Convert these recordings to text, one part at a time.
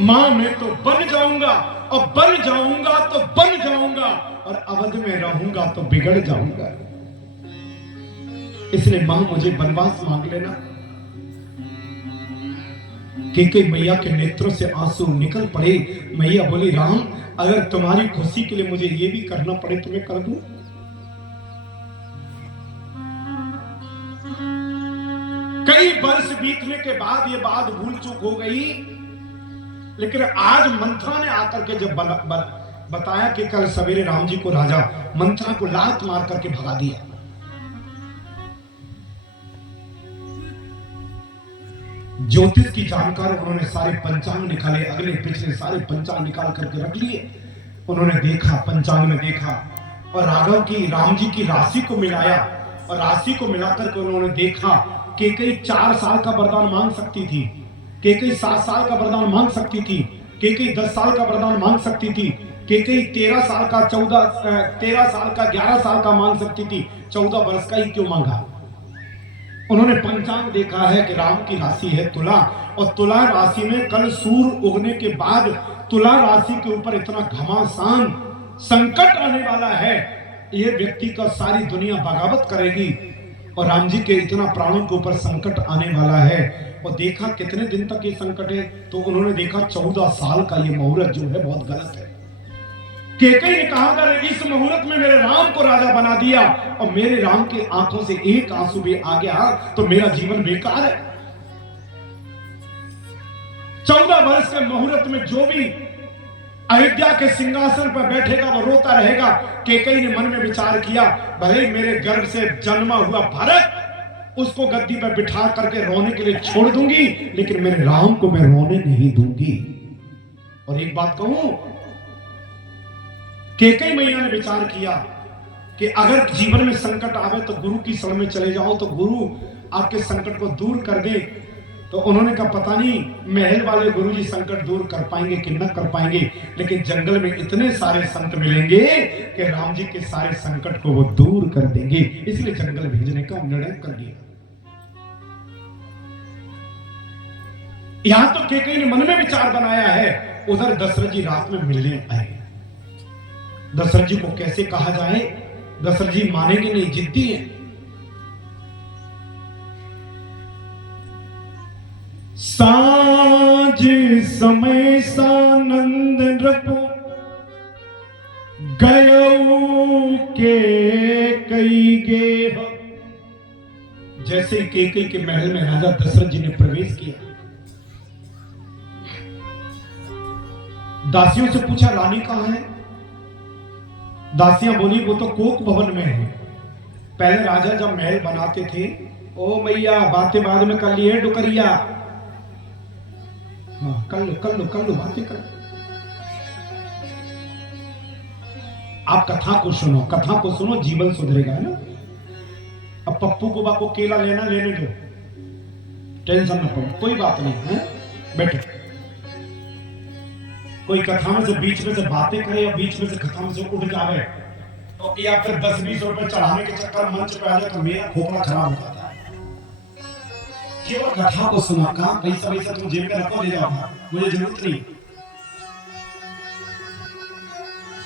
मां मैं तो बन जाऊंगा, और बन जाऊंगा तो बन जाऊंगा, और अवध में रहूंगा तो बिगड़ जाऊंगा। इसलिए मां मुझे वनवास मांग लेना। केकई मैया के नेत्रों से आंसू निकल पड़े। मैया बोली, राम अगर तुम्हारी खुशी के लिए मुझे ये भी करना पड़े तो मैं कर दूं। कई वर्ष बीतने के बाद ये बात भूल चूक हो गई, लेकिन आज मंत्रा ने आकर के जब बताया कि कल सवेरे राम जी को राजा मंत्रा को लात मार करके भगा दिया। ज्योतिष की जानकार उन्होंने सारे पंचांग निकाले, अगले पिछले सारे पंचांग निकाल करके रख लिए। उन्होंने देखा, पंचांग में देखा और राघव की राम जी की राशि को मिलाया, और राशि को मिलाकर के उन्होंने देखा कि कई 4 साल का वरदान मांग सकती थी, केकई 7 साल का वरदान मांग सकती थी, केकई 10 साल का वरदान मांग सकती थी, केकई 13 साल का 13 साल का 11 साल का मांग सकती थी, 14 वर्ष का ही क्यों मांगा। उन्होंने पंचांग देखा है कि राम की राशि है तुला, और तुला राशि में कल सूर्य उगने के बाद तुला राशि के ऊपर इतना घमासान संकट आने वाला है, ये व्यक्ति का सारी दुनिया बगावत करेगी, और राम जी के इतना प्राणों के ऊपर संकट आने वाला है। और देखा कितने दिन तक ये संकट है, तो उन्होंने देखा 14 साल का ये मुहूर्त जो है बहुत गलत है। केकई ने कहा, अगर इस मुहूर्त में मेरे राम को राजा बना दिया और मेरे राम की आंखों से एक आंसू भी आ गया तो मेरा जीवन बेकार है। 14 वर्ष के मुहूर्त में जो भी अयोध्या के सिंहासन पर बैठेगा वो रोता रहेगा। केकई ने मन में विचार किया, भले मेरे गर्भ से जन्मा हुआ भरत, उसको गद्दी पर बिठा करके रोने के लिए छोड़ दूंगी, लेकिन मेरे राम को मैं रोने नहीं दूंगी। और एक बात कहूं, केकई मैया ने विचार किया कि अगर जीवन में संकट आवे तो गुरु की शरण में चले जाओ, तो गुरु आपके संकट को दूर कर दे। तो उन्होंने कहा, पता नहीं महल वाले गुरु जी संकट दूर कर पाएंगे कि न कर पाएंगे, लेकिन जंगल में इतने सारे संत मिलेंगे कि राम जी के सारे संकट को वो दूर कर देंगे। इसलिए जंगल भेजने का निर्णय कर लिया। यहां तो केकई ने मन में विचार बनाया है, उधर दशरथ जी रात में मिलने आए। दशरथ जी को कैसे कहा जाए, दशरथ जी मानेंगे नहीं, जिद्दी है। साँझ समय सानंद रपो गयो के कई गेह। जैसे केकई के महल में राजा दशरथ जी ने प्रवेश किया, दासियों से पूछा, रानी कहां है। दासियां बोली, वो तो कोक भवन में है। पहले राजा जब महल बनाते थे, ओ मैया बातें बाद में कर लिए डुकरिया, हाँ कर लो बातें कर। आप कथा को सुनो, जीवन सुधरेगा ना। अब पप्पू को बापू केला लेने दो, टेंशन न करो, कोई बात नहीं है, बैठो। कोई कथा में से बीच में से बातें करे या बीच में से कथा में से उठ जावे, तो या फिर 10-20 रुपए चढ़ाने के चक्कर मंच पे आ जाए तो मेरा खोपड़ा खराब हो जाता है। केवल कथा को सुना, कहा पैसा तुम जेब में रखो, ले जाओ, मुझे जरूरत नहीं।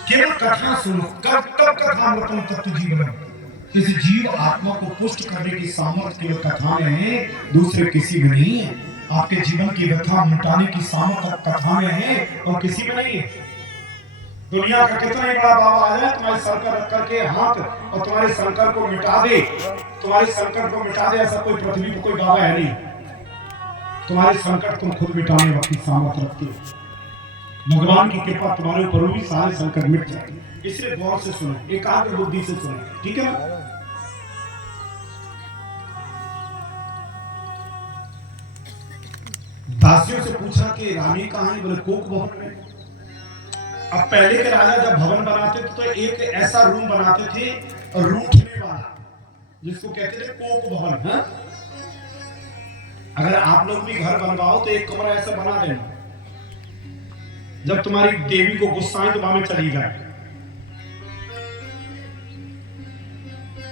केवल कथा सुनो, कब कथा अमृतम तत्व जीवन। किसी जीव आत्मा को पुष्ट करने की सामर्थ्य केवल कथा में है, दूसरे किसी में नहीं है। आपके जीवन की व्यथा मिटाने की सामर्थ्य कथा में है और किसी में नहीं है। दुनिया का कितना ही बड़ा बाबा आ जाए, तुम्हारे सर पर रख करके हाथ और तुम्हारे संकट को मिटा दे, ऐसा कोई पृथ्वी पर कोई बाबा है नहीं। तुम्हारे संकट तुम खुद मिटाने की सामर्थ्य रखती हो। भगवान की कृपा तुम्हारे ऊपर भी सारे संकट मिट जाएंगे। इसलिए गौर से सुनो, एकाग्र बुद्धि से सुनो, ठीक है ना। दासियों से पूछा कि रानी कहां है, बोले कोक भवन में। अब पहले के राजा जब भवन बनाते थे तो एक ऐसा रूम बनाते थे रूठने वाला, जिसको कहते थे कोक भवन। हाँ? अगर आप लोग भी घर बनवाओ तो एक कमरा ऐसा बना देना, जब तुम्हारी देवी को गुस्सा आए तो वहां में चली जाए।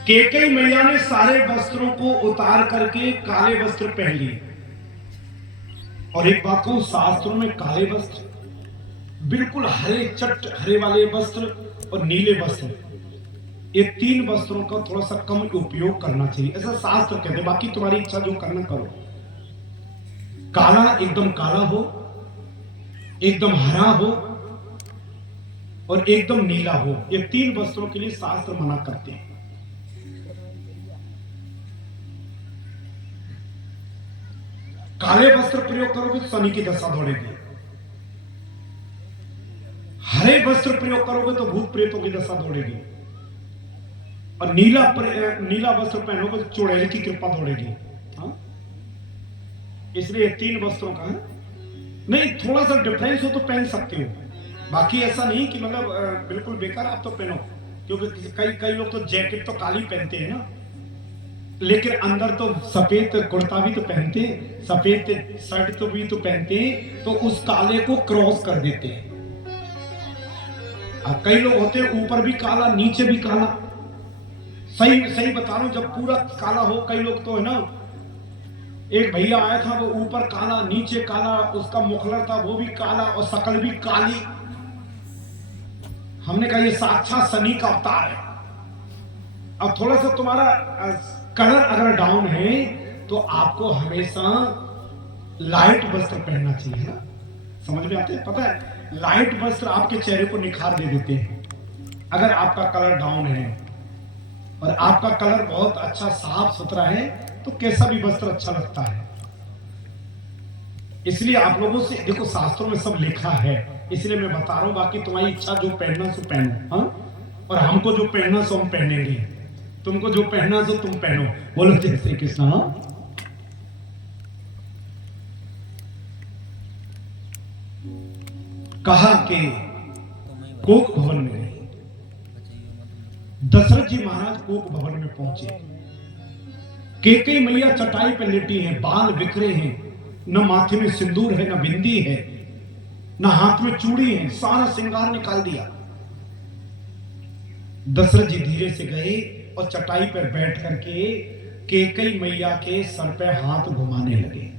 केकई मैया ने सारे वस्त्रों को उतार करके काले वस्त्र पहन लिए और एक बात कहूं, शास्त्रों में काले वस्त्र, बिल्कुल हरे चट हरे वाले वस्त्र और नीले वस्त्र, ये तीन वस्त्रों का थोड़ा सा कम उपयोग करना चाहिए, ऐसा शास्त्र कहते हैं। बाकी तुम्हारी इच्छा जो करना करो। काला एकदम काला हो, एकदम हरा हो और एकदम नीला हो, ये तीन वस्त्रों के लिए शास्त्र मना करते हैं। काले वस्त्र प्रयोग करोगे तो शनि की दशा दौड़ेगी, हरे वस्त्र प्रयोग करोगे तो भूत प्रेतों की दशा दौड़ेगी, और नीला वस्त्र पहनोगे तो चुड़ैल की कृपा दौड़ेगी। हाँ? इसलिए तीन वस्त्रों का है। नहीं, थोड़ा सा डिफरेंस हो तो पहन सकते हो, बाकी ऐसा नहीं कि मतलब बिल्कुल बेकार आप तो पहनो, क्योंकि कई लोग तो जैकेट तो काली पहनते हैं ना, लेकिन अंदर तो सफेद कुर्ता भी तो पहनते हैं, सफेद शर्ट तो भी तो पहनते हैं, तो उस काले को क्रॉस कर देते हैं। कई लोग होते हैं ऊपर भी काला नीचे भी काला। सही बता रहा हूं, जब पूरा काला हो, कई लोग तो है ना, एक भैया आया था वो ऊपर काला नीचे काला, उसका मुखलर था वो भी काला और शकल भी काली। हमने कहा ये साक्षात शनि का अवतार है। अब थोड़ा सा तुम्हारा कलर अगर डाउन है तो आपको हमेशा लाइट वस्त्र पहनना चाहिए ना, समझ में आते हैं? पता है, लाइट वस्त्र आपके चेहरे को निखार दे देते हैं। अगर आपका कलर डाउन है और आपका कलर बहुत अच्छा साफ सुथरा है तो कैसा भी वस्त्र अच्छा लगता है। इसलिए आप लोगों से देखो, शास्त्रों में सब लिखा है, इसलिए मैं बता रहा हूं। बाकी तुम्हारी इच्छा जो पहनना सो पहनो। हाँ? और हमको जो पहनना सो हम पहनेंगे, तुमको जो पहनना सो तुम पहनो। बोलो जय श्री कृष्ण। कहा कि कोक भवन में दशरथ जी महाराज कोक भवन में पहुंचे। केकई मैया चटाई पर लेटी हैं, बाल बिखरे हैं, न माथे में सिंदूर है, न बिंदी है, न हाथ में चूड़ी है, सारा श्रृंगार निकाल दिया। दशरथ जी धीरे से गए और चटाई पर बैठ करके केकई मैया के सर पे हाथ घुमाने लगे।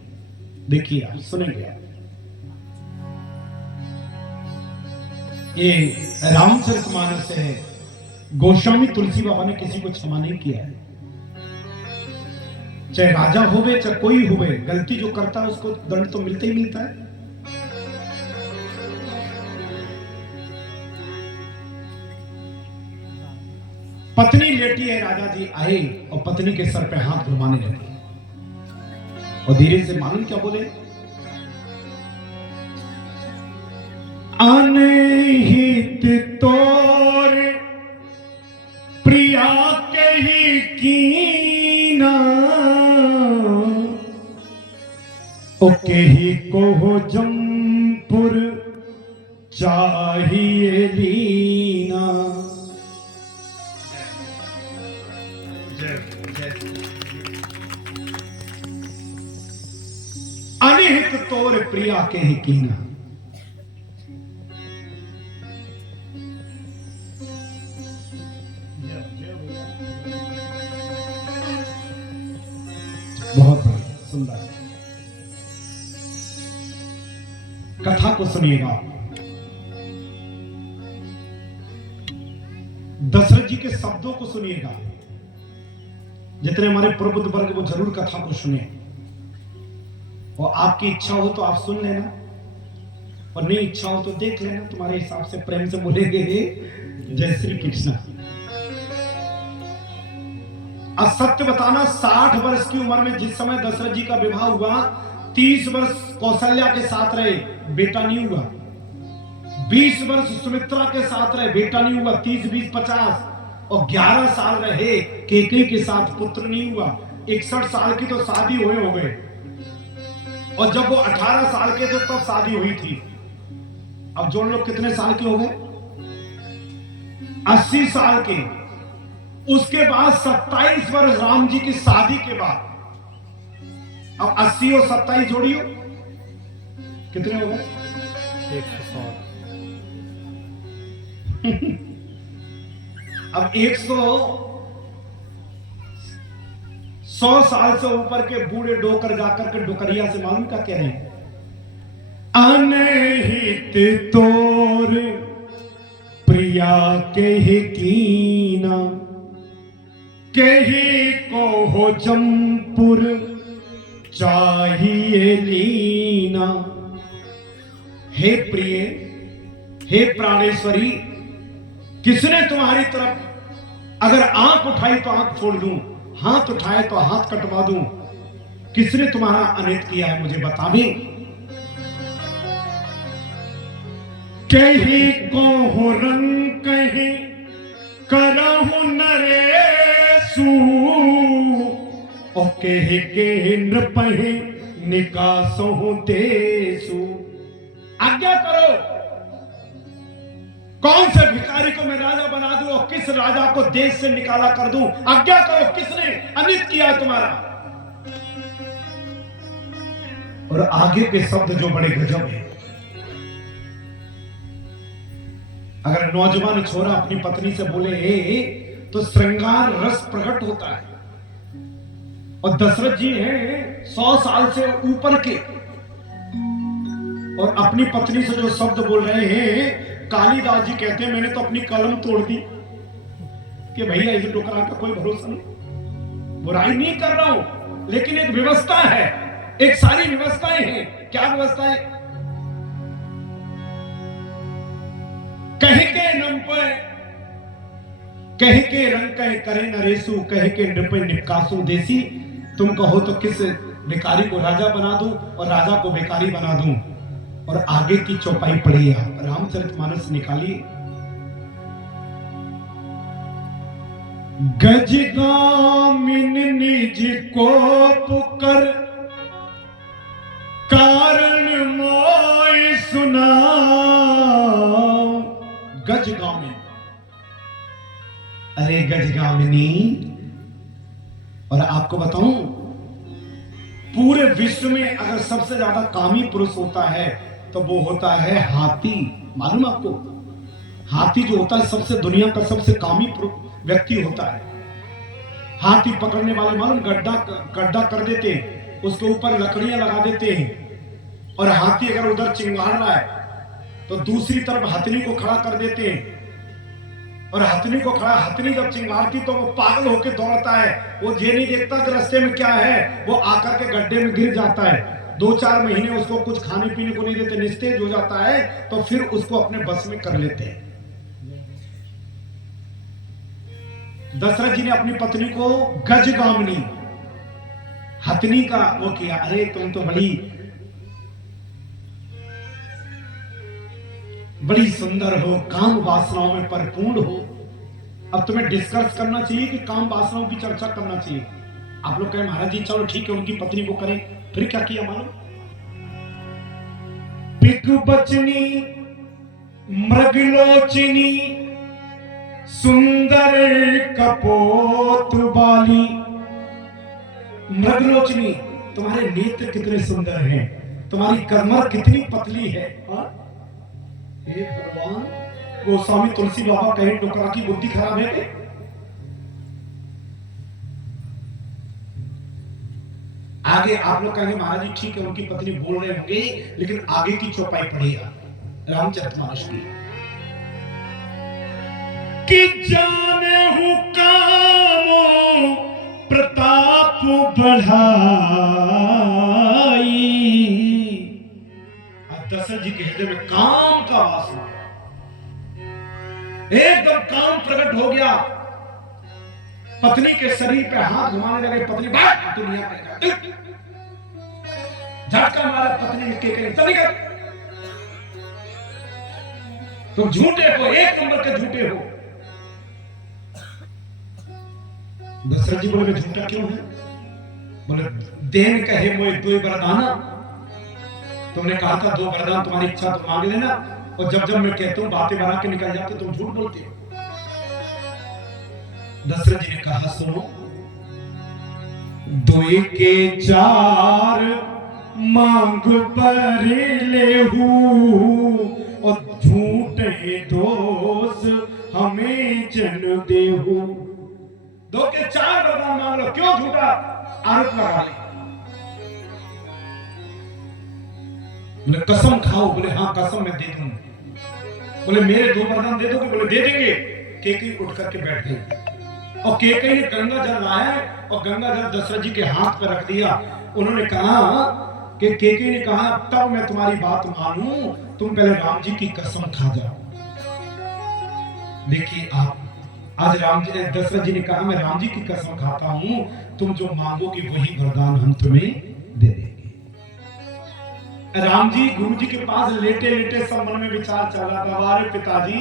देखिए, आप सुनेंगे। ये रामचरितमानस है, गोस्वामी तुलसी बाबा ने किसी को क्षमा नहीं किया है। चाहे राजा होवे चाहे कोई होवे, गलती जो करता है उसको दंड तो मिलता ही मिलता है। पत्नी लेटी है, राजा जी आए और पत्नी के सर पे हाथ घुमाने लगे और धीरे से मालूम क्या बोले, अनहित तोर प्रिया के ही कीना, ओके ही को हो जमपुर चाहिए लीना। अनिहित तोर प्रिया के ही कीना। बहुत सुंदर कथा को सुनिएगा। दशरथ जी के शब्दों को सुनिएगा। जितने हमारे प्रबुद्ध वर्ग वो जरूर कथा को सुने, और आपकी इच्छा हो तो आप सुन लेना, और नहीं इच्छा हो तो देख लेना। तुम्हारे हिसाब से प्रेम से बोलेंगे जय श्री कृष्ण। असत्य बताना, 60 वर्ष की उम्र में जिस समय दशरथ जी का विवाह हुआ, 30 वर्ष कौशल्या के साथ रहे, बेटा नहीं हुआ। 20 वर्ष सुमित्रा के साथ रहे, बेटा नहीं हुआ। 30, 20, 50 और 11 साल रहे केकई के साथ, पुत्र नहीं हुआ। 61 साल की तो शादी हो गए, और जब वो 18 साल के थे तब शादी हुई थी। अब जोड़ लो कितने साल के हो गए, 80 साल के। उसके बाद 27 वर्ष राम जी की शादी के बाद, अब 80 और 27 जोड़ियो कितने हो गए, 100। अब 100 साल से ऊपर के बूढ़े डोकर जाकर के डोकरिया से मालूम क्या कह रहे हैं, अनहित तोर प्रिया कहे कीना, कही को हो जमपुर चाहिए लीना। हे प्रिय, हे प्राणेश्वरी, किसने तुम्हारी तरफ अगर आंख उठाई तो आंख फोड़ दूं, हाथ उठाए तो हाथ कटवा दूं। किसने तुम्हारा अनित किया है मुझे बतावे। कही को हो रंग कही करहु नरेसु, और कहे के नृपहे निकासो देसु। आज्ञा करो, कौन से भिखारी को मैं राजा बना दूं और किस राजा को देश से निकाला कर दूं। आज्ञा करो, किसने अनित किया है तुम्हारा। और आगे के शब्द जो बड़े गजब है। अगर नौजवान छोरा अपनी पत्नी से बोले हे, तो श्रृंगार रस प्रकट होता है। और दशरथ जी हैं 100 साल से ऊपर के, और अपनी पत्नी से जो शब्द बोल रहे हैं, कालिदास जी कहते हैं मैंने तो अपनी कलम तोड़ दी कि भैया इस डोकरा का कोई भरोसा नहीं। बुराई नहीं कर रहा हूं, लेकिन एक व्यवस्था है, एक सारी व्यवस्थाएं हैं। क्या व्यवस्थाएं? कह के नम पे कह के रंग कहे करे नरेसु, कह के नृप निकासु देसी। तुम कहो तो किस भिखारी को राजा बना दूं और राजा को भिखारी बना दूं। और आगे की चौपाई पढ़िए आप, रामचरितमानस निकालिए। गजगामिन निज कोप कर कारण मोय सुनाओ। गजगामिन, अरे गजगामिनी, और आपको बताऊं पूरे विश्व में अगर सबसे ज्यादा कामी पुरुष होता है तो वो होता है हाथी। मालूम आपको, हाथी जो होता है सबसे दुनिया का सबसे कामी व्यक्ति होता है। हाथी पकड़ने वाले मालूम गड्ढा कर देते हैं, उसके ऊपर लकड़ियां लगा देते हैं, और हाथी अगर उधर चिंगाड़ रहा है तो दूसरी तरफ हथनी को खड़ा कर देते हैं। और हथनी को खड़ा, हथनी जब चिंगारती तो वो पागल होकर दौड़ता है, वो ये नहीं देखता कि रास्ते में क्या है, वो आकर के गड्ढे में गिर जाता है। 2-4 महीने उसको कुछ खाने पीने को नहीं देते, निस्तेज हो जाता है, तो फिर उसको अपने बस में कर लेते हैं। दशरथ जी ने अपनी पत्नी को गजगामिनी, हथनी का वो किया। अरे तुम तो बड़ी सुंदर हो, काम वासनाओं में परिपूर्ण हो। अब तुम्हें डिस्कस करना चाहिए कि काम वासनाओं की चर्चा करना चाहिए। आप लोग कहें महाराज जी चलो ठीक है उनकी पत्नी को करें। फिर क्या किया मालूम? पिक बचनी मृगलोचिनी सुंदर कपोत बाली। मृगलोचनी, तुम्हारे नेत्र कितने सुंदर हैं, तुम्हारी कमर कितनी पतली है। हे भगवान, गोस्वामी तुलसी बाबा कहे डोकरा की बुद्धि खराब है। आगे आप लोग कहेंगे महाराज जी ठीक है उनकी पत्नी बोल रहे होंगे, लेकिन आगे की चौपाई पढ़िएगा रामचरितमानस की। कि जाने हूं कामो प्रताप बढ़ाई। दशरथ जी के हृदय में काम का वासना, एकदम काम प्रकट हो गया। पत्नी के शरीर पे हाथ घुमाने लगे। पत्नी बात दुनिया पे झटका मारा, पत्नी ने के चली गई। तुम झूठे हो, एक नंबर के झूठे हो। दशरथ जी बोले झूठा क्यों है? बोले देन कहे मोए दो वरदाना। तुमने कहा था 2 वरदान, तुम्हारी इच्छा तो मांग लेना, और जब जब मैं कहता हूं बातें बना के निकल जाते तुम झूठ बोलते हो। दशरथ जी ने कहा सुनो, 2 के 4 मांग पर लेहू, और झूठे दोष हमें जन देहू। 2 के 4 वरदान मांग लो, क्यों झूठा आरोप लगा ले। बोले कसम खाओ, बोले हाँ कसम मैं दे दूंगा। बोले मेरे 2 वरदान दे दोगे? बोले दे देंगे। केकई उठ करके बैठ गई और केकई ने गंगा जल लाया और गंगा जल दशरथ जी के हाथ पर रख दिया। उन्होंने कहा कि केकई ने कहा तब मैं तुम्हारी बात मानूं, तुम पहले राम जी की कसम खा जाओ। देखिए आप, आज राम जी ने, दशरथ जी ने कहा मैं राम जी की कसम खाता हूं, तुम जो मांगोगे वही वरदान हम तुम्हें दे देंगे। राम जी गुरु जी के पास लेटे लेटे सब मन में विचार चल रहा था, अरे पिताजी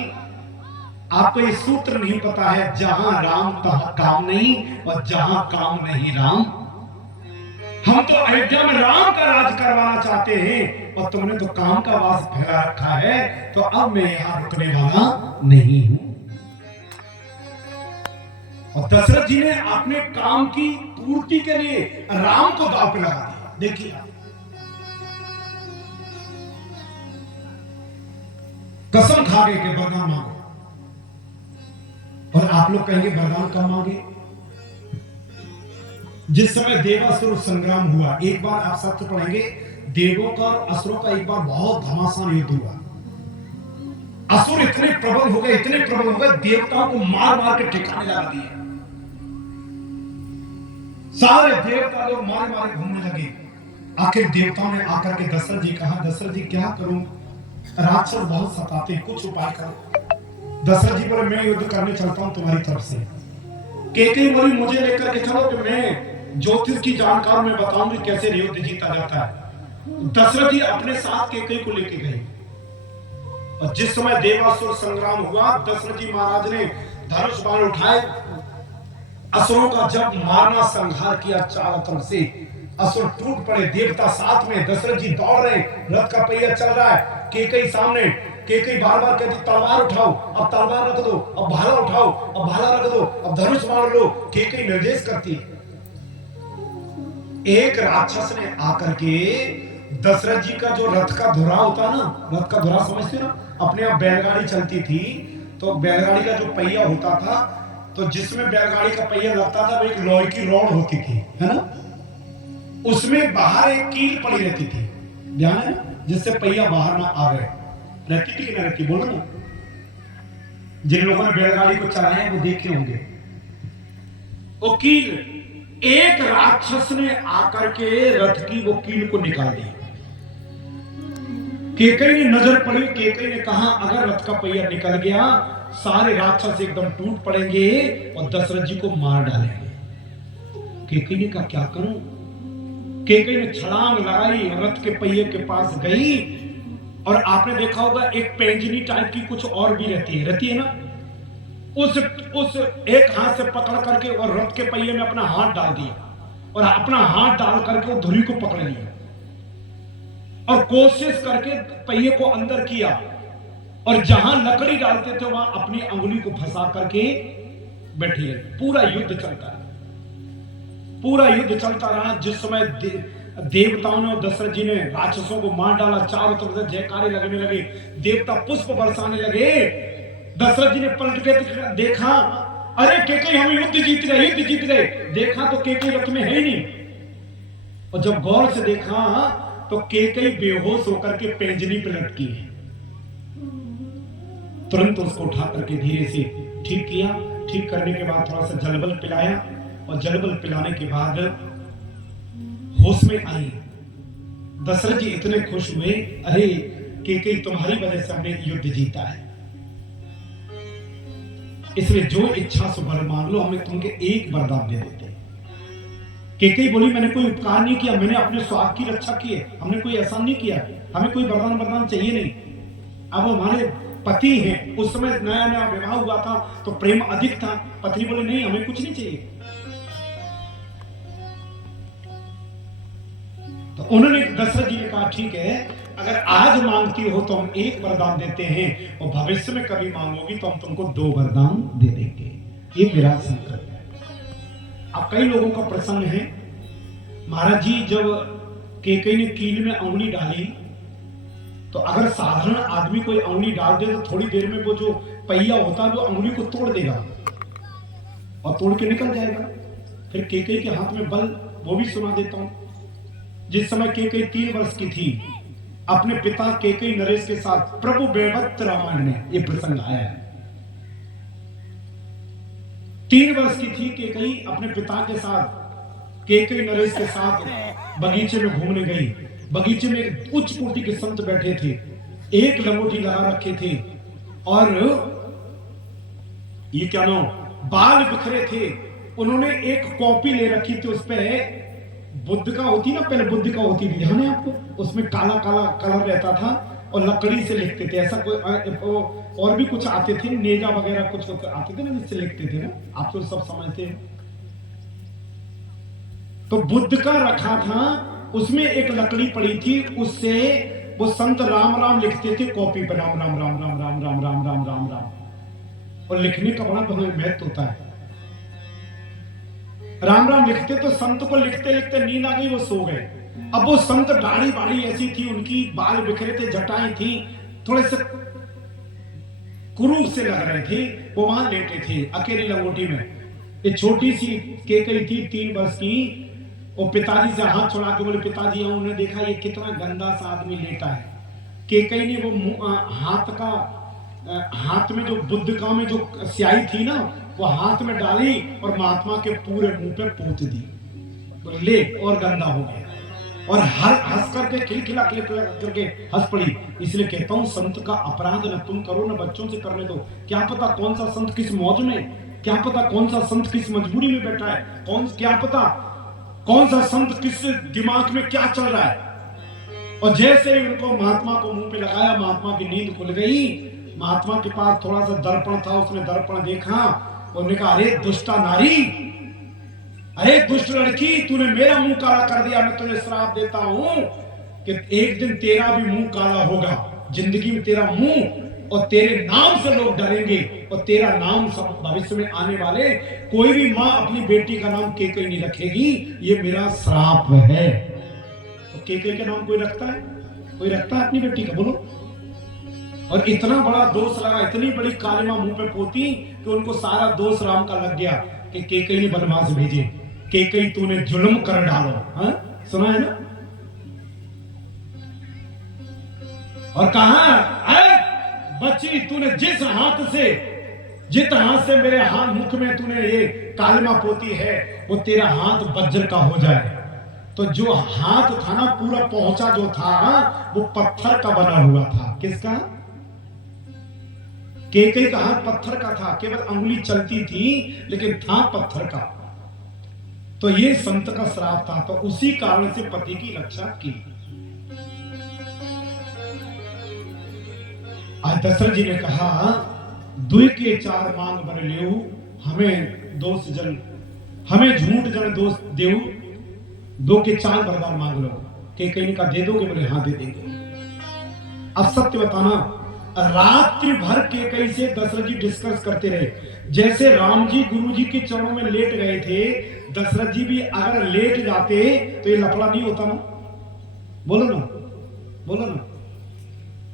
आपको ये सूत्र नहीं पता है, जहां राम तहां काम नहीं और जहां काम नहीं राम। हम तो अयोध्या में राम का राज करवाना चाहते हैं और तुमने तो काम का वास फैला रखा है, तो अब मैं यहां रुकने वाला नहीं हूं। और दशरथ जी ने अपने काम की पूर्ति के लिए राम को दांव पे लगा दिया। देखिए कसम खा गए कि वरदान मांगो। और आप लोग कहेंगे वरदान कब मांगे? जिस समय देवासुर संग्राम हुआ, एक बार आप सत्य पढ़ेंगे, देवों का और असुरों का एक बार बहुत घमासान युद्ध हुआ। असुर इतने प्रबल हो गए, इतने प्रबल हो गए, देवताओं को मार मार के ठिकाने लगा दिए। सारे देवता लोग मारे मारे घूमने लगे। आखिर देवताओं ने आकर के दशरथ जी कहा, दशरथ जी क्या करूं, राक्षस बहुत सताते, कुछ उपाय करो। दशरथ जी बोले मैं युद्ध करने चलता हूं तुम्हारी तरफ से। केकई बोली मुझे लेकर के चलो कि मैं ज्योतिष की जानकार में बताऊंगी कैसे युद्ध जीता जाता है। दशरथ जी अपने साथ केकई को लेके गए और जिस समय देवासुर संग्राम हुआ, दशरथ जी महाराज ने धनुष बाण उठाए, असुरों का जब मारना संहार किया, चारों तरफ से असुर टूट पड़े। देवता साथ में, दशरथ जी दौड़ रहे, रथ का पहिया चल रहा है, केकई सामने। केकई बार बार कहती तलवार उठाओ, अब तलवार रख दो, अब भाला उठाओ, अब भाला रख दो, अब धनुष मार लो। केकई निर्देश करती। एक राक्षस ने आकर के दशरथ जी का जो रथ का धुरा होता ना, रथ का धुरा समझते ना, अपने आप बैलगाड़ी चलती थी तो बैलगाड़ी का जो पहिया होता था, तो जिसमें बैलगाड़ी का पहिया लगता था वो एक लोहे की रॉड होती थी, है ना, उसमें बाहर एक कील पड़ी रहती थी, ध्यान है ना, जिससे पहिया बाहर ना आवे। रहती थी कि ना रहती, बोलो ना। जिन लोगों ने बैलगाड़ी को चलाया वो देखे होंगे। वो कील, एक राक्षस ने आकर के रथ की वो कील को निकाल दी। केकई ने नजर पड़ी, केकई ने कहा अगर रथ का पहिया निकल गया सारे राक्षस एकदम टूट पड़ेंगे और दशरथ जी को मार डालेंगे। केकई ने कहा क्या करूं? केकई ने छलांग लगाई, रथ के पहिए के पास गई और आपने देखा होगा एक पेंजनी टाइप की कुछ और भी रहती है ना, उस एक हाथ से पकड़ करके और रथ के पहिए में अपना हाथ डाल दिया और अपना हाथ डाल करके वो धुरी को पकड़ लिया और कोशिश करके पहिए को अंदर किया और जहां लकड़ी डालते थे वहां अपनी अंगुली को फंसा करके बैठी है। पूरा युद्ध चलता रहा, पूरा युद्ध चलता रहा। जिस समय देवताओं ने और दशरथ जी ने राक्षसों को मार डाला, चारों तरफ से जयकारे लगने लगे, देवता पुष्प बरसाने लगे। दशरथ जी ने पलट के देखा, अरे केकई हम युद्ध जीत गए, युद्ध जीत गए। देखा तो केकई रथ में है ही नहीं और जब गौर से देखा तो केकई बेहोश होकर के पेंजनी पे लटकी है। तुरंत उसको उठा करके धीरे से ठीक किया। ठीक करने के बाद थोड़ा सा जलबल पिलाया और जलबल पिलाने के बाद होश में आई। दशरथ जी इतने खुश हुए, अरे केकई तुम्हारी वजह से हमने युद्ध जीता है, इसलिए जो इच्छा से वर मांग लो, हमें तुमके एक वरदान दे देते। केकई बोली मैंने कोई उपकार नहीं किया, मैंने अपने स्वार्थ की रक्षा की है, हमने कोई एहसान नहीं किया, हमें कोई वरदान चाहिए नहीं। अब हमारे पति हैं, उस समय नया नया विवाह हुआ था तो प्रेम अधिक था। पत्नी बोले नहीं हमें कुछ नहीं चाहिए। तो उन्होंने, दशरथ जी ने कहा ठीक है, अगर आज मांगती हो तो हम एक वरदान देते हैं और भविष्य में कभी मांगोगी तो हम तुमको 2 वरदान दे देंगे। ये मेरा संकल्प है। अब कई लोगों का प्रसंग है, महाराज जी जब केकई ने कील में अंगुली डाली तो अगर साधारण आदमी कोई अंगुली डाल दे तो थोड़ी देर में वो जो पहिया होता है वो अंगुली को तोड़ देगा और तोड़ के निकल जाएगा। फिर केकई के हाथ में बल, वो भी सुना देता हूं। जिस समय केकई 3 वर्ष की थी अपने पिता केकई नरेश के साथ प्रभु बेभत्त रामायण में यह प्रसंग आया है। 3 वर्ष की थी केकई, अपने पिता के साथ केकई नरेश के साथ बगीचे में घूमने गई। बगीचे में एक उच्च कोटि के संत बैठे थे, एक लंगोटी लगा रखे थे और ये क्या नाम, बाल बिखरे थे। उन्होंने एक कॉपी ले रखी थी, उस पे बुद्ध का होती ना, पहले बुद्ध का होती थी, ध्यान है आपको, उसमें काला काला कलर रहता था और लकड़ी से लिखते थे। ऐसा कोई और भी कुछ आते थे, नेजा वगैरह कुछ आते थे ना, जिससे लिखते थे ना, आप तो सब समझते हैं। तो बुद्ध का रखा था, उसमें एक लकड़ी पड़ी थी, उससे वो संत राम राम लिखते थे कॉपी पर, राम राम राम राम राम राम राम राम राम राम। और लिखने का बड़ा महत्व होता है। राम राम लिखते तो संत को लिखते लिखते नींद आ गई, वो सो गए। अब वो संत दाढ़ी बाड़ी ऐसी थी उनकी, बाल बिखरे थे, जटाएं थी, थोड़े से कुरूप से लग रहे थे, वो वहां लेटे थे अकेली लंगोटी में। एक छोटी सी केकई थी 3 वर्ष की, वो पिताजी से हाथ छुड़ा के बोले पिताजी, उन्होंने देखा ये कितना गंदा सा आदमी लेटा है। केकई ने वो हाथ में जो बुद्ध का में जो स्याही थी ना, वो हाथ में डाली और महात्मा के पूरे मुंह पे पोत दी, तो ले और गंदा हो गया। और हंस करके खिलखिला करके हंस पड़ी। इसलिए कहता हूं संत का अपराध न तुम करो न बच्चों से करने दो। क्या पता कौन सा संत किस मौज में, क्या पता कौन सा संत किस मजबूरी में बैठा है, क्या पता कौन सा संत किस दिमाग में क्या चल रहा है। और जैसे ही उनको महात्मा को मुंह पे लगाया, महात्मा की नींद खुल गई। महात्मा के पास थोड़ा सा दर्पण था, उसने दर्पण देखा और उन्होंने कहा, अरे दुष्टा नारी, अरे दुष्ट लड़की, तूने मेरा मुंह काला कर दिया। मैं तुझे श्राप देता हूं कि एक दिन तेरा भी मुंह काला होगा, जिंदगी में तेरा मुंह, और तेरे नाम से लोग डरेंगे और तेरा नाम सब भविष्य में आने वाले, कोई भी मां अपनी बेटी का नाम केकई नहीं रखेगी, ये मेरा श्राप है। तो केकई का नाम कोई रखता है? कोई रखता है अपनी बेटी का? बोलो। और इतना बड़ा दोष लगा, इतनी बड़ी कालिमा मुंह पे पोती कि उनको सारा दोष राम का लग गया कि केकई ने वनवास भेजे। केकई तूने जुल्म कर डालो, हाँ? सुना है ना? और कहा बच्ची, तूने जिस हाथ से मेरे हाथ मुख में तूने ये कालिमा पोती है, वो तेरा हाथ वज्र का हो जाए। तो जो हाथ था ना पूरा पहुंचा जो था, वो पत्थर का बना हुआ था। किसका? केकई का हाथ पत्थर का था, केवल अंगुली चलती थी लेकिन था पत्थर का। तो ये संत का श्राप था, तो उसी कारण से पति की रक्षा की। आज दशरथ जी ने कहा, दुई के 4 मांग बर लेऊ, हमें दोष जन, हमें झूठ जन दोष देऊ, 2 के 4 वरदान मांग लो। केकई ने कहा दे दोगे? बोले हाँ दे देंगे। अब सत्य बताना, रात्रि भर केकई से दशरथ जी डिस्कस करते रहे। जैसे राम जी गुरु जी के चरणों में लेट गए थे, दशरथ जी भी अगर लेट जाते तो ये लफड़ा नहीं होता ना? बोलो ना, बोलो ना।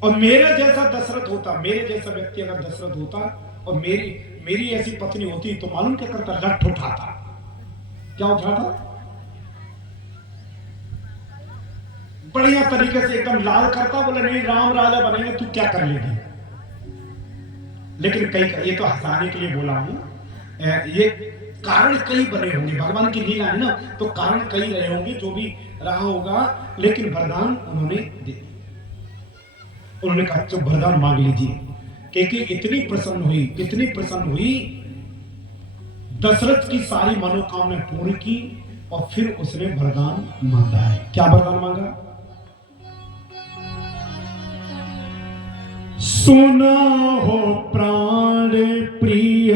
और मेरे जैसा दशरथ होता, मेरे जैसा व्यक्ति अगर दशरथ होता और मेरी ऐसी पत्नी होती, तो मालूम क्या करता? लठ उठाता। क्या उठाता? बढ़िया तरीके से एकदम लाल करता, बोले नहीं राम राजा बनेंगे, तू क्या कर लेगी। लेकिन ये तो हंसाने के लिए बोला हूं, ये कारण कई बने होंगे, भगवान की लीला है ना, तो कारण कई रहे होंगे, जो भी रहा होगा, लेकिन वरदान उन्होंने दे दिया। उन्होंने कहा जो वरदान मांग लीजिए। क्योंकि इतनी प्रसन्न हुई, दशरथ की सारी मनोकामना पूरी की और फिर उसने वरदान मांगा है। क्या वरदान मांगा? सुना हो प्राण प्रिय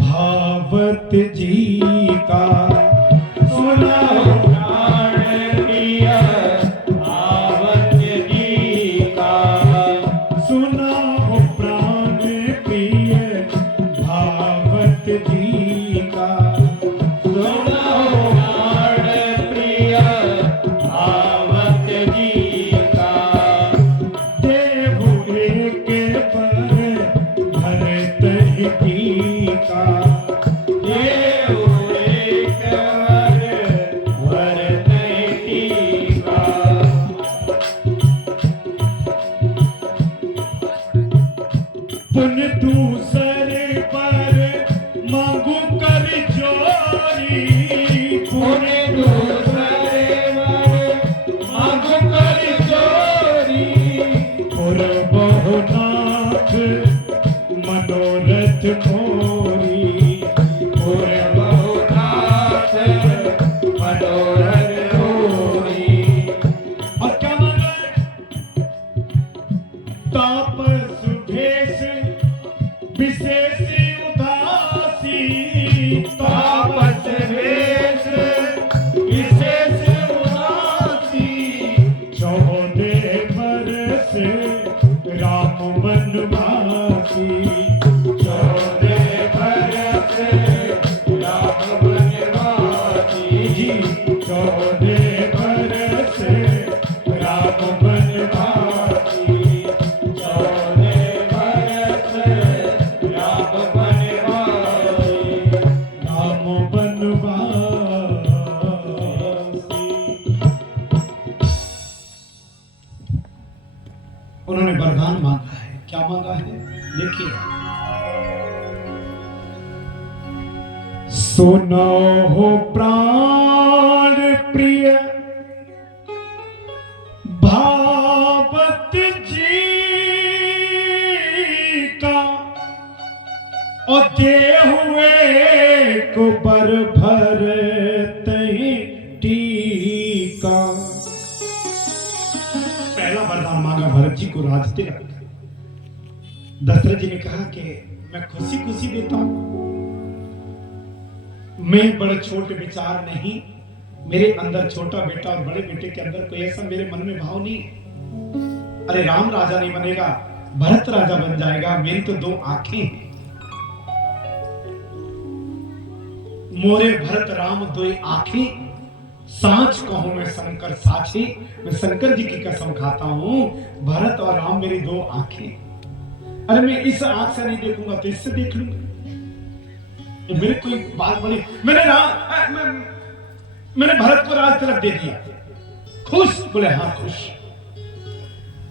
भावत जी का, सुना हो प्राण प्रिय भावत जी का, सुना हो प्राण प्रिय भावत जी का, सुना हो प्राण प्रिय भावत जी का, देहु एक पर भरत ही का, देहु पुन दूसरे पर मांगू कर चोरी, पुन दूसरे पर मांगू कर चोरी, पुर बहुनाथ मनोरथ मोरी, पुर बहुनाथ मनोरथ मोरी। और क्या मांगा है? तापस भेष विशेष उदासी, तापस भेष विशेष उदासी, 14 बरस राम वनवासी, 14 बरस राम वनवासी जी, 14 बरस राम वनवासी, 14 बरस राम वनवासी, राम वनवासी। उन्होंने वरदान मांगा है। क्या मांगा है? देखिए, सुनो हो प्राण प्रिय भावत जी का, और दे हुए को बर भर तही टीका। पहला वरदान मांगा भरत जी को राज तिलक। दशरथ जी ने कहा कि मैं खुशी खुशी देता हूं, मैं बड़े छोटे विचार नहीं, मेरे अंदर छोटा बेटा और बड़े बेटे के अंदर कोई ऐसा मेरे मन में भाव नहीं। अरे राम राजा नहीं बनेगा, भरत राजा बन जाएगा। मेरी तो 2 आंखें हैं, मोरे भरत राम 2 आंखें, सांच कहूं मैं शंकर साक्षी। मैं शंकर जी की कसम खाता हूं, भरत और राम मेरी 2 आंखें। अरे मैं इस आंख से नहीं देखूंगा तो इससे देख लूंगा। तो मेरे कोई बात बड़ी, मैंने भरत को राज तिलक दे दिया, खुश? बोले हाँ खुश।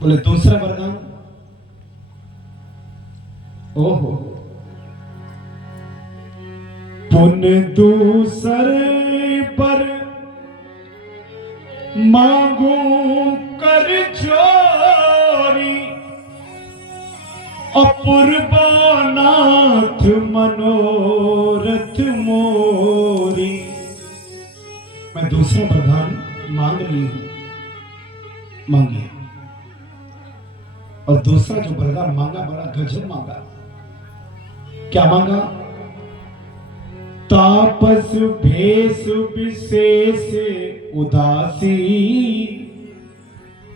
बोले दूसरा वरदान? ओहो, पुन दूसरे पर मांगू कर चोरी, अपूर्वानाथ मनोरथ मोरी। मैं दूसरा वरदान मांग रही हूं, मांगिए। और दूसरा जो वरदान मांगा बड़ा गजब मांगा। क्या मांगा? तापस भेष विशेष उदासी,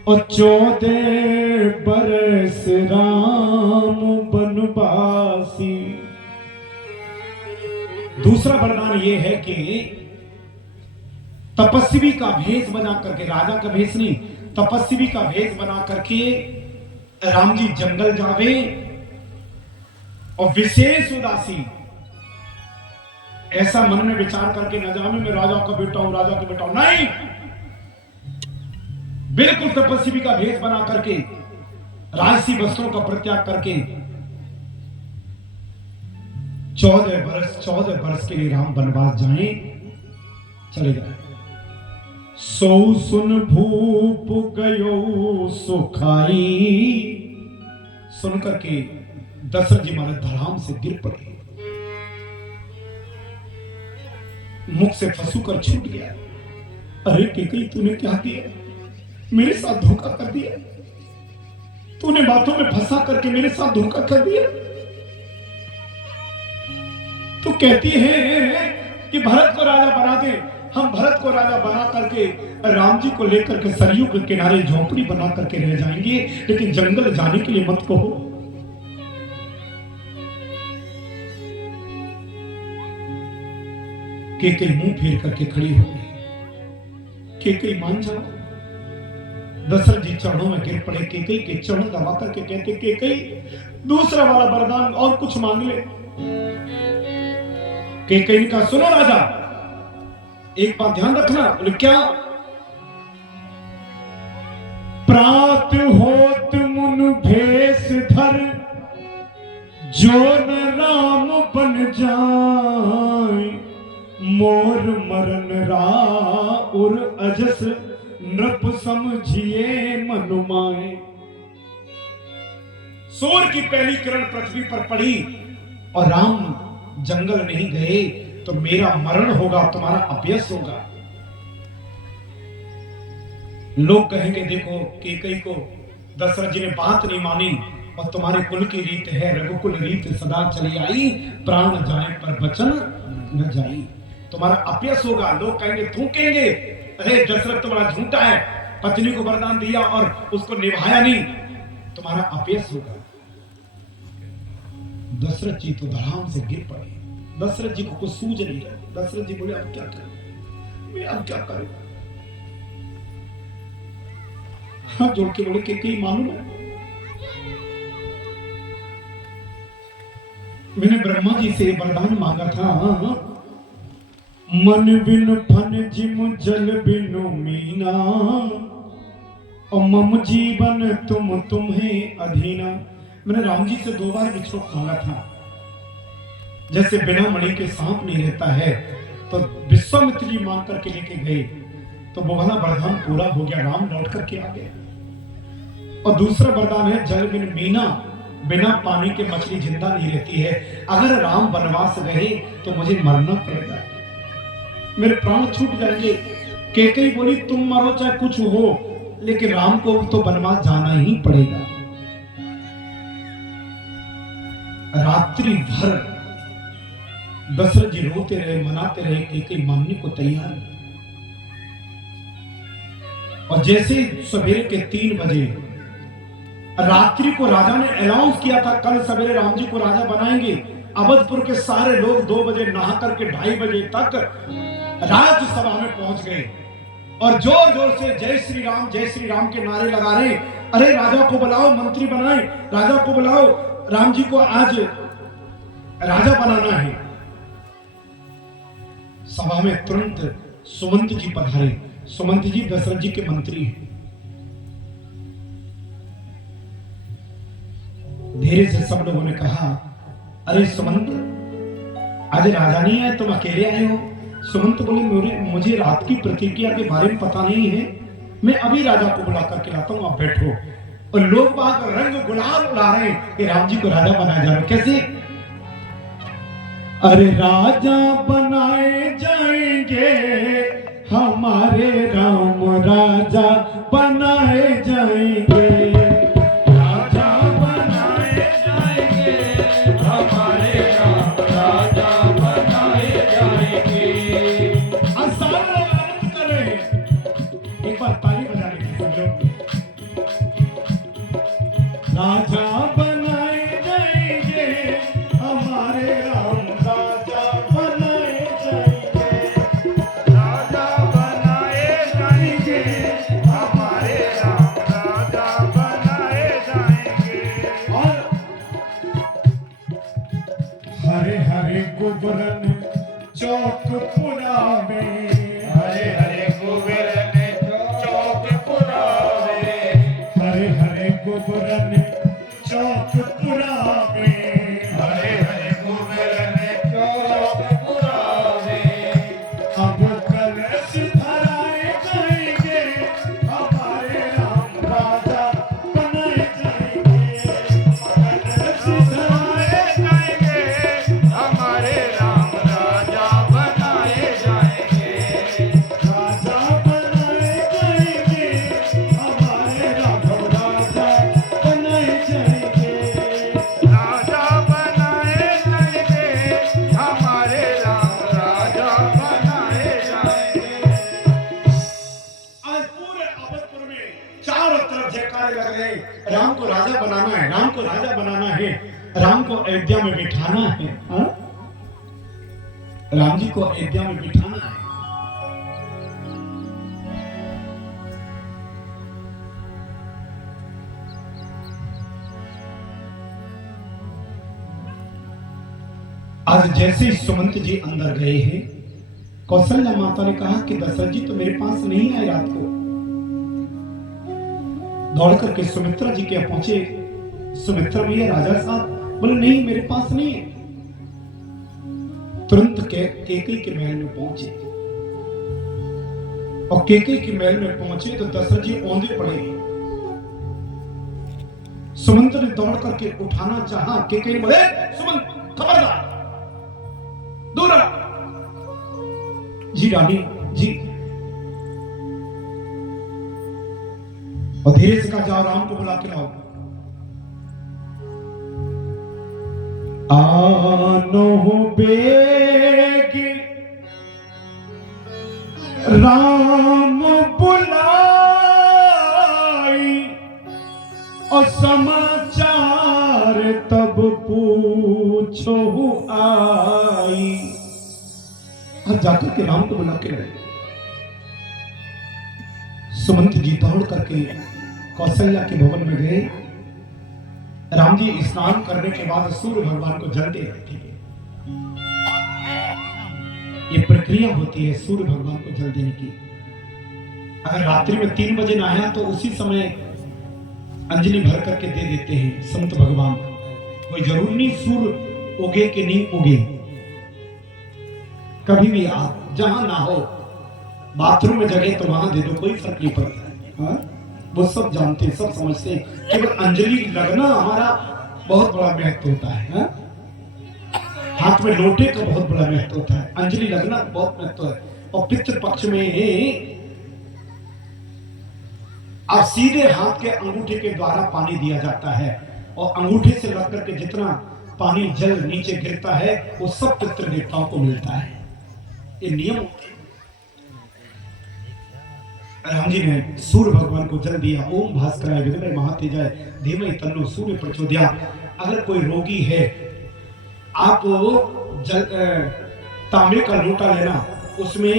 और 14 बरस राम वनवासी। दूसरा वरदान यह है कि तपस्वी का भेष बना करके, राजा का भेष नहीं, तपस्वी का भेष बना करके राम जी जंगल जावे, और विशेष उदासी, ऐसा मन में विचार करके न जावे मैं राजा का बेटा हूं, राजा का बेटा हूं, नहीं, बिल्कुल तपस्वी का भेष बना करके, राजसी वस्त्रों का परित्याग करके 14 बरस के लिए राम वनवास जाएं, चले जाए। सो सुन भूप गयो सुखाई, सुन करके दशरथ जी महाराज धड़ाम से गिर पड़े, मुख से फंसू कर छूट गया। अरे केकई तूने क्या किया? मेरे साथ धोखा कर दिया, तूने बातों में फंसा करके मेरे साथ धोखा कर दिया। तू कहती है कि भरत को राजा बना दे, हम भरत को राजा बना करके राम जी को लेकर के सरयू के किनारे झोपड़ी बना करके रह जाएंगे, लेकिन जंगल जाने के लिए मत कहो। केकई मुंह फेर करके खड़ी हो गई। केकई मान जाओ। दशरथ जी चरणों में गिर पड़े, केकई के चरण दबा करके कहते, केकई दूसरा वाला वरदान और कुछ मांग ले। केकई ने कहा, सुनो राजा, एक बात ध्यान रखना। बोले क्या? प्रात होत मुन भेष धर जो न राम बन जाए मोर मरन राउर अजस नृप समझिए मनुमाए। सूर्य की पहली किरण पृथ्वी पर पड़ी और राम जंगल नहीं गए तो मेरा मरण होगा, तुम्हारा अपयश होगा। लोग कहेंगे देखो कैकेयी को दशरथ जी ने बात नहीं मानी और तुम्हारे कुल की रीत है रघुकुल रीत सदा चली आई, प्राण जाए पर वचन न जाई, तुम्हारा अपयश होगा। लोग कहेंगे थूकेंगे, अरे दशरथ तुम्हारा झूठा है, पत्नी को वरदान दिया और उसको निभाया नहीं, तुम्हारा अपयश होगा। दशरथ जी तो धड़ाम से गिर पड़े। दशरथ जी को कुछ सूझ नहीं रहा। दशरथ जी बोले अब क्या करूं, मैं अब क्या करूं। हाथ जोड़ के बोले कैकेयी मालूम है मैंने ब्रह्मा जी से वरदान मांगा था, मन बिन फन जिम जल बिनु मीना और मम जीवन तुम तुम्हें अधीना। मैंने राम जी से 2 बार विछोह मांगा था। जैसे बिना मणि के सांप नहीं रहता है, तो विश्वामित्र जी मांग करके लेके गए तो वो वाला वरदान पूरा हो गया, राम लौट करके आ गए। और दूसरा वरदान है जल बिन मीना, बिना पानी के मछली जिंदा नहीं रहती है। अगर राम वनवास गए तो मुझे मरना पड़ेगा, मेरे प्राण छूट जाएंगे। कैकेयी बोली तुम मरो चाहे कुछ हो, लेकिन राम को तो वनवास जाना ही पड़ेगा। रात्रि भर दशरथ जी रोते रहे, मनाते रहे, कैकेयी मानने को तैयार। और जैसे सवेरे के 3 बजे रात्रि को राजा ने अनाउंस किया था कल सवेरे राम जी को राजा बनाएंगे। अवधपुर के सारे लोग 2 बजे नहा करके 2:30 बजे तक राज्यसभा में पहुंच गए और जोर जोर से जय श्री राम के नारे लगा रहे। अरे राजा को बुलाओ, मंत्री बनाए, राजा को बुलाओ, राम जी को आज राजा बनाना है। सभा में तुरंत सुमंत जी पधारे। सुमंत जी दशरथ जी के मंत्री हैं। धीरे से सब लोगों ने कहा अरे सुमंत आज राजा नहीं आए, तुम अकेले आए हो। सुमंत बोले मुझे रात की प्रतिक्रिया के बारे में पता नहीं है, मैं अभी राजा को बुला करके लाता हूं, आप बैठो। और लोग बाग रंग गुलाल उड़ा रहे हैं कि राम जी को राजा बनाया जा रहा है। कैसे? अरे राजा बनाए जाएंगे हमारे राम, राजा बनाए जाएंगे, राजा बनाए जाएंगे हमारे राम, राजा बनाए जाएंगे। सारे लोग आनंद कर रहे हैं। एक बार ताली बजा लीजिए सब लोग। राजा बनाए जाएंगे हमारे राम, राजा बनाए जाएंगे, राजा बनाए जाएंगे हमारे राम, राजा बनाए जाएंगे। और हरे हरे गुबरन चौकपुरा में, हरे हरे गोविंद चौकपुरा में, हरे हरे गुबरन चौकपुरा में, हरे हरे गोविंद चौकपुरा में। अब कलश धराए जाएंगे हमारे राम, राजा बनाए जाएंगे, कलश धराए जाएंगे हमारे राम, राजा बनाए जाएंगे, राजा बनाए जाएंगे हमारे राम, राजा बनाए जाएंगे। राजा बनाए जाएंगे हमारे राम, राजा बनाए जाएंगे। आज पूरे अवधपुर में चारों तरफ जयकारे लग गए, राम को राजा बनाना है, राम को राजा बनाना है, राम को अयोध्या में बिठाना है। हाँ? राम जी को अयोध्या में बिठाना है। आज जैसे ही सुमंत जी अंदर गए हैं, कौशल्या माता ने कहा कि दशरथ जी तो मेरे पास नहीं आए रात को। दौड़ करके सुमित्रा जी के पहुंचे। सुमित्रा भैया राजा साहब बोले नहीं, मेरे पास नहीं है। तुरंत केकई के महल में पहुंचे, और केकई के महल में पहुंचे तो दशरथ जी औंधे पड़े। सुमंत ने दौड़ करके उठाना चाहा, केकई बोले सुमंत खबरदार, दूर रह। जी रानी जी, और धीरे से कहा जाओ राम को बुला के लाओ। आनो बेग राम बुलाई, और समाचार तब पूछो आई। अब जाकर के राम को बुला के लाए। सुमंत जी दौड़ करके कौशल्या के भवन में गए। राम जी स्नान करने के बाद सूर्य भगवान को जल दे रहे थे। ये प्रक्रिया होती है सूर्य भगवान को जल देने की। अगर रात्रि में 3 बजे नहाया तो उसी समय अंजलि भर करके दे देते हैं संत भगवान। कोई जरूरी नहीं सूर्य उगे कि नहीं उगे, कभी भी आप जहां ना हो, बाथरूम में जगह तो वहां दे दो, कोई फर्क नहीं पड़ता। हाँ? वो सब जानते हैं, सब समझते हैं। केवल अंजलि लगना हमारा बहुत बड़ा महत्व होता है। हाँ? हाथ में लोटे का बहुत बड़ा महत्व होता है, अंजलि लगना बहुत महत्व है। और पितृ पक्ष में आप सीधे हाथ के अंगूठे के द्वारा पानी दिया जाता है, और अंगूठे से लग करके जितना पानी जल नीचे गिरता है वो सब पितृ देवताओं को मिलता है। ये नियम होते हैं। राम जी ने सूर्य भगवान को जल दिया। ओम भास्कराय विद्महे महातेजाय धीमहि तन्नो सूर्य प्रचोदयात्। अगर कोई रोगी है, आप तांबे का लोटा लेना, उसमें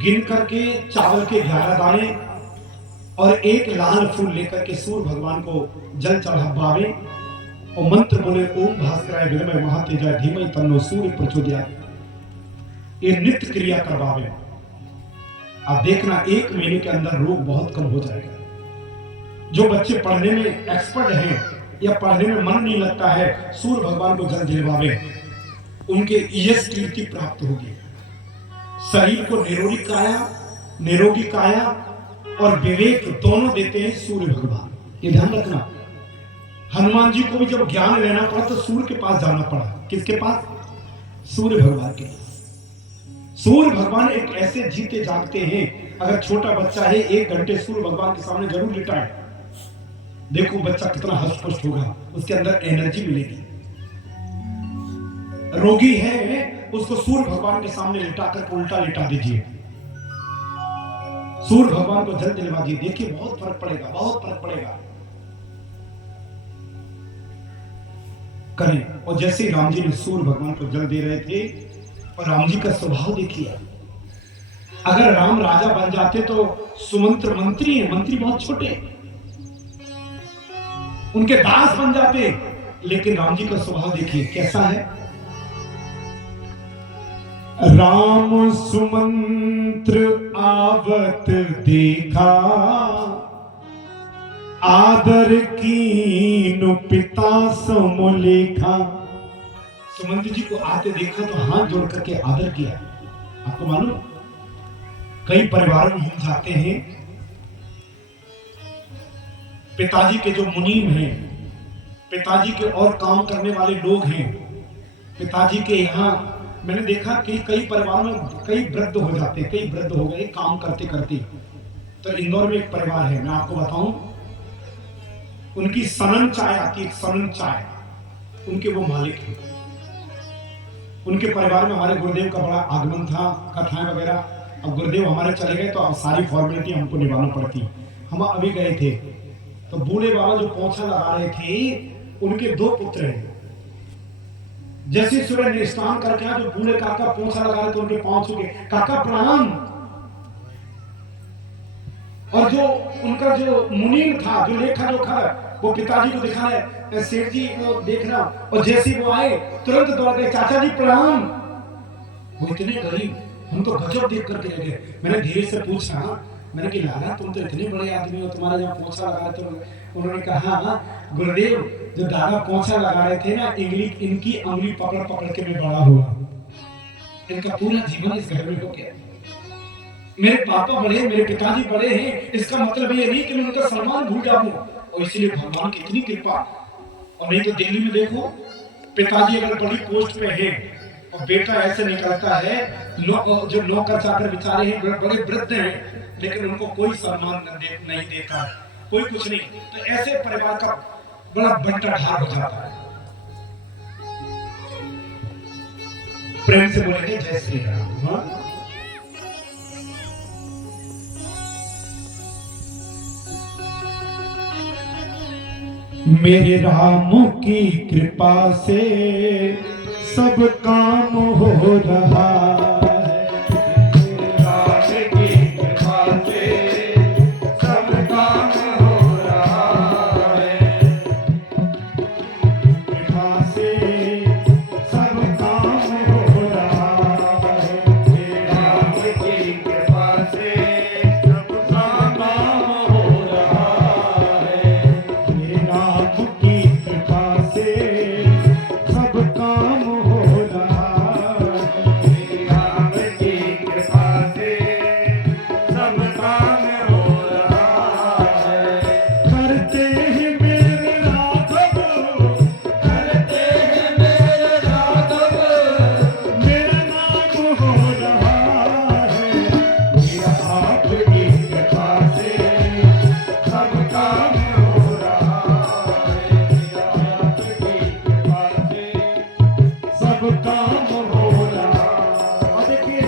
गिन करके चावल के 11 दाने और एक लाल फूल लेकर के सूर्य भगवान को जल चढ़ावे और मंत्र बोले ओम भास्कराय विद्महे महातेजाय धीमहि तन्नो सूर्य प्रचोदयात्। ये नित्य क्रिया करवावे। आप देखना 1 महीने के अंदर रोग बहुत कम हो जाएगा। जो बच्चे पढ़ने में एक्सपर्ट हैं या पढ़ने में मन नहीं लगता है, सूर्य भगवान को जल दिलवावे, उनके यश कीर्ति प्राप्त होगी। शरीर को निरोगी काया और विवेक दोनों देते हैं सूर्य भगवान। ये ध्यान रखना। हनुमान जी को भी जब ज्ञान लेना पड़ा तो सूर्य के पास जाना पड़ा। किसके पास? सूर्य भगवान के पास। सूर्य भगवान एक ऐसे जीते जागते हैं, अगर छोटा बच्चा है 1 घंटे सूर्य भगवान के सामने जरूर लिटाए। देखो बच्चा कितना हष्ट-पुष्ट होगा, उसके अंदर एनर्जी मिलेगी। रोगी है, उसको सूर्य भगवान के सामने लिटाकर उल्टा लिटा दीजिए, सूर्य भगवान को जल दिलवा दीजिए, देखिए बहुत फर्क पड़ेगा, बहुत फर्क पड़ेगा। करें। और जैसे ही राम जी ने सूर्य भगवान को जल दे रहे थे, और राम जी का स्वभाव देखिए, अगर राम राजा बन जाते तो सुमंत्र मंत्री है, मंत्री बहुत छोटे, उनके दास बन जाते। लेकिन राम जी का स्वभाव देखिए कैसा है। राम सुमंत्र आवत देखा, आदर कीनु पिता समलेखा। सुमंत जी को आते देखा तो हाथ जोड़ करके आदर किया। आपको मालूम, कई परिवारों में हम जाते हैं, पिताजी के जो मुनीम हैं, पिताजी के और काम करने वाले लोग हैं, पिताजी के यहाँ मैंने देखा कि कई परिवारों में कई वृद्ध हो जाते, कई वृद्ध हो गए काम करते करते। तो इंदौर में एक परिवार है, मैं आपको बताऊं, उनकी सनन चाय आती है, सनन चाय, उनके वो मालिक हैं। उनके परिवार में हमारे गुरुदेव का बड़ा आगमन था, कथाएं वगैरह। अब गुरुदेव हमारे चले गए तो अब सारी फॉर्मेलिटी हमको निभाना पड़ती। हम अभी गए थे तो बूढ़े बाबा जो पोछा लगा रहे थे, उनके 2 पुत्र हैं। जैसे सुबह स्नान करके आए जो बूढ़े काका पोछा लगा रहे थे, उनके पांव छू के काका प्रणाम। और जो उनका जो मुनीम था, जो लेखा जोखा, वो पिताजी को दिखा रहे, सेठ जी को देख रहा, और जैसे वो आए तुरंत दौड़ गए, चाचा जी प्रणाम। वो इतने गरीब, हम तो गजब देख करके रह गए। मैंने धीरे से पूछा, मैंने कहा लाला तुम तो इतने बड़े आदमी हो, तुम्हारा जब पोछा लगा रहे थे, उन्होंने कहा हाँ गुरुदेव जो दादा पोछा लगा रहे थे ना, इनकी अंगुली पकड़ पकड़ के मैं बड़ा हुआ, इनका पूरा जीवन इस घर में हो गया। मेरे पापा बड़े, मेरे पिताजी बड़े हैं, इसका मतलब ये नहीं कि मैं उनका सम्मान भूल जाऊं, और इसलिए भगवान की इतनी कृपा। और नहीं तो दिल्ली में देखो, पिताजी अगर बड़ी पोस्ट पे है और बेटा ऐसे निकलता है, लोग जो नौकर चाकर बेचारे हैं, बड़े वृद्ध हैं, लेकिन उनको कोई सम्मान नहीं देता, कोई कुछ नहीं, तो ऐसे परिवार का बड़ा बंटाढार हो जाता है। प्रेम से बोलेंगे जय श्री राम। हाँ? मेरे राम की कृपा से सब काम हो रहा है, राम की कृपा से सब काम हो रहा है, कृपा से सब काम हो रहा है, राम की कृपा से सब काम हो रहा है, राम की कृपा से सब काम हो रहा है, राम की कृपा से सब काम हो रहा है, करते हैं मेरे राघव, करते हैं मेरे राघव, मेरा नाम हो रहा है, मेरा आपकी कृपा से सब काम हो रहा है, मेरा आपकी कृपा से सब काम हो रहा। और देखिए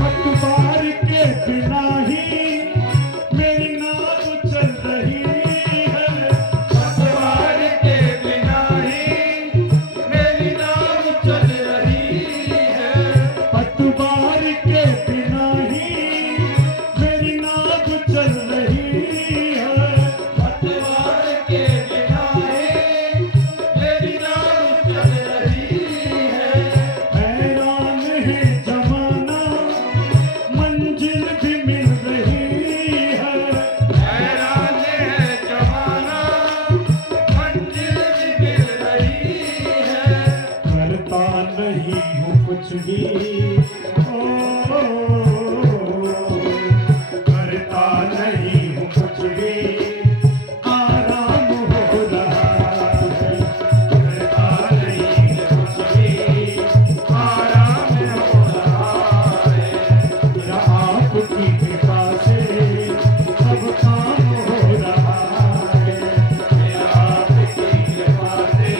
पतवार के बिना ही मेरी नाव चल रही है, पतवार के बिना ही मेरी नाव चल रही है, पतवार के बिना ही मेरी नाव चल रही है, पतवार के बिना ही मेरी नाव चल रही है, हैरान है जमाना मंजिल भी मिल रही है, हैरान है जमाना मंजिल भी मिल रही है, करता नहीं हूँ कुछ भी, करता नहीं हूँ कुछ भी, आराम हो रहा है, करता नहीं कुछ भी, आराम हो रहा है, मेरा आपकी कृपा से सब काम हो रहा है, मेरा आपकी कृपा से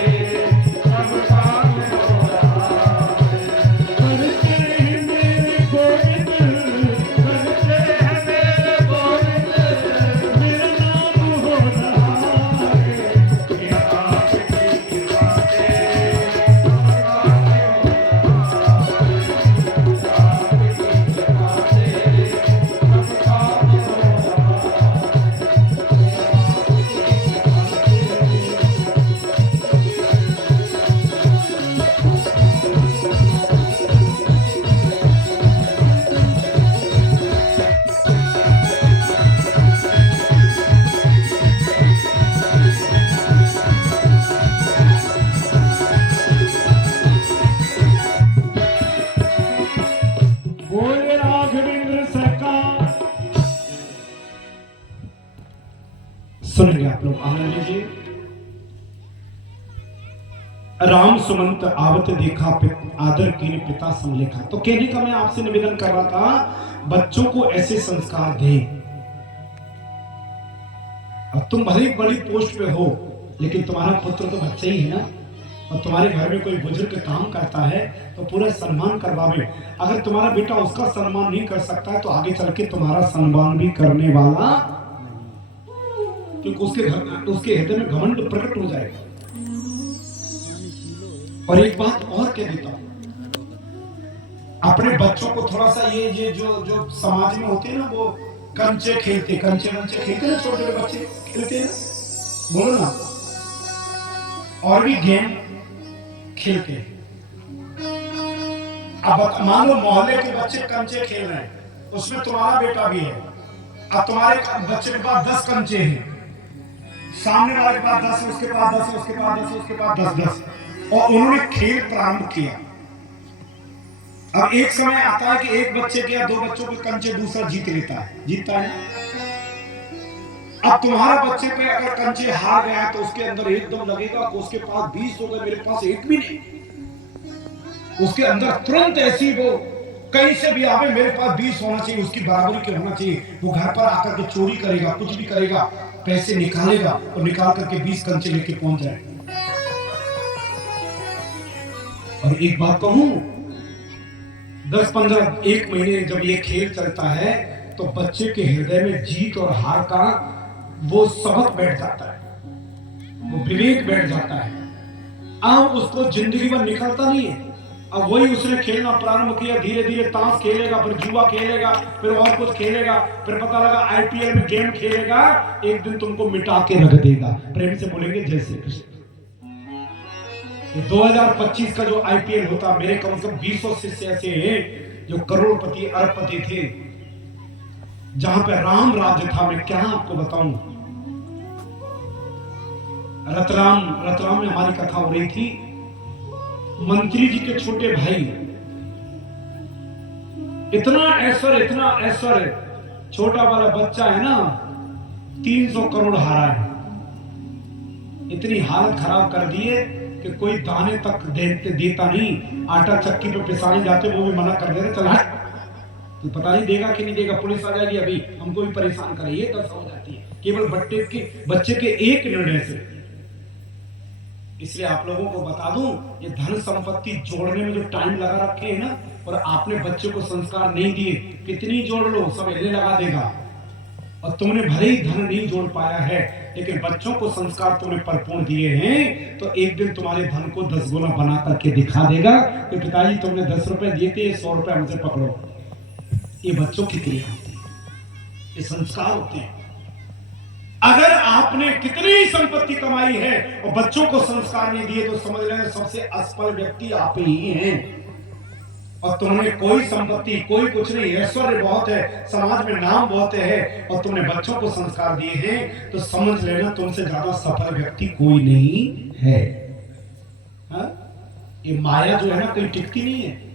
सब काम हो रहा है, करते हैं मेरे गोविंद, करते हैं मेरे गोविंद, मेरा नाम हो रहा है, मेरा आपकी कृपा से सब काम हो रहा है, आपकी कृपा से सब काम हो रहा है। बोले राघवेंद्र सरकार। सुनेंगे आप लोग, आनंद लीजिए। राम सुमंत आवत देखा, आदर कीन पिता समलेखा। तो कहने का मैं आपसे निवेदन कर रहा था, बच्चों को ऐसे संस्कार दें। अब तुम भले बड़ी पोस्ट पे हो, लेकिन तुम्हारा पुत्र तो बच्चा ही है ना, और तुम्हारे घर में कोई बुजुर्ग काम करता है तो पूरा सम्मान करवावे। अगर तुम्हारा बेटा उसका सम्मान नहीं कर सकता है तो आगे चल के तुम्हारा सम्मान भी करने वाला, क्योंकि उसके घर, उसके हृदय में घमंड प्रकट हो जाएगा। और एक बात और कह देता हूं, अपने बच्चों को थोड़ा सा ये जो जो समाज में होते हैं ना, वो कंचे खेलते, कंचे कंचे खेलते ना, छोटे बच्चे खेलते हैं ना, बोलो ना, और भी गेम खेलते हैं। अब मान लो मोहल्ले के बच्चे कंचे खेल रहे हैं, उसमें तुम्हारा बेटा भी है, अब तुम्हारे बच्चे के पास 10 कंचे हैं, सामने वाले के पास 10 है, उसके पास 10 है, उसके पास 10 है, उसके पास 10 और उन्होंने खेल प्रारंभ किया। अब एक समय आता है कि एक बच्चे के या 2 बच्चों के कंचे दूसरा जीत लेता है, जीतता है। अब तुम्हारा बच्चे पे अगर कंचे हार गया तो उसके अंदर एकदम लगेगा कि उसके पास 20 हो गए, मेरे पास एक भी नहीं। उसके अंदर तुरंत ऐसी वो कहीं से भी आवे, मेरे पास 20 होना चाहिए, उसकी बराबरी के होना चाहिए। वो घर पर आकर के चोरी करेगा, कुछ भी करेगा, पैसे निकालेगा और निकाल करके 20 कंचे लेके पहुंच जाए। और एक बात कहूं, 10-15 एक महीने जब ये खेल चलता है तो बच्चे के हृदय में जीत और हार का वो सबक बैठ जाता है, वो विवेक बैठ जाता है। अब उसको जिंदगी भर निकलता नहीं है। अब वही उसने खेलना प्रारंभ किया, धीरे धीरे ताश खेलेगा, फिर जुआ खेलेगा, फिर और कुछ खेलेगा, फिर पता लगा आईपीएल में गेम खेलेगा, एक दिन तुमको मिटा के रख देगा। प्रेम से बोलेंगे जय श्री कृष्ण। 2025 का जो आईपीएल होता, मेरे कम से कम 20 शिष्य ऐसे हैं जो करोड़पति अरबपति थे, जहां पे राम राज्य था। मैं क्या आपको बताऊं, रतलाम में हमारी कथा हो रही थी। मंत्री जी के छोटे भाई, इतना ऐश्वर्य, छोटा वाला बच्चा है ना, 300 करोड़ हारा है। इतनी हालत खराब कर दी है कि कोई दाने तक देता नहीं। आटा चक्की पे पिसाने जाते, वो भी मना कर दे रहे, चल हट, तो पता नहीं देगा कि नहीं देगा, पुलिस आ जाएगी, अभी हमको भी परेशान करे। ये दशा हो जाती है केवल बच्चे के एक निर्णय से। इसलिए आप लोगों को बता दूं, ये धन संपत्ति जोड़ने में जो टाइम लगा रखे है ना, और आपने बच्चे को संस्कार नहीं दिए, कितनी जोड़ लो सब एले लगा देगा। और तुमने भले ही धन नहीं जोड़ पाया है, लेकिन बच्चों को संस्कार तुमने परिपूर्ण दिए हैं, तो एक दिन तुम्हारे धन को 10 गुना बना करके दिखा देगा कि पिताजी तुमने 10 रुपए दिए थे, 100 रुपए हमसे पकड़ो। ये बच्चों की क्रिया होती है, ये संस्कार होते हैं। अगर आपने कितनी संपत्ति कमाई है और बच्चों को संस्कार नहीं दिए, तो समझ लें सबसे असफल व्यक्ति आप ही हैं। और तुमने कोई संपत्ति, कोई कुछ नहीं, ऐश्वर्य बहुत है, समाज में नाम बहुत है, और तुमने बच्चों को संस्कार दिए हैं, तो समझ लेना तुमसे ज्यादा सफल व्यक्ति कोई नहीं है। हा? ये माया जो है ना, कोई टिकती नहीं है।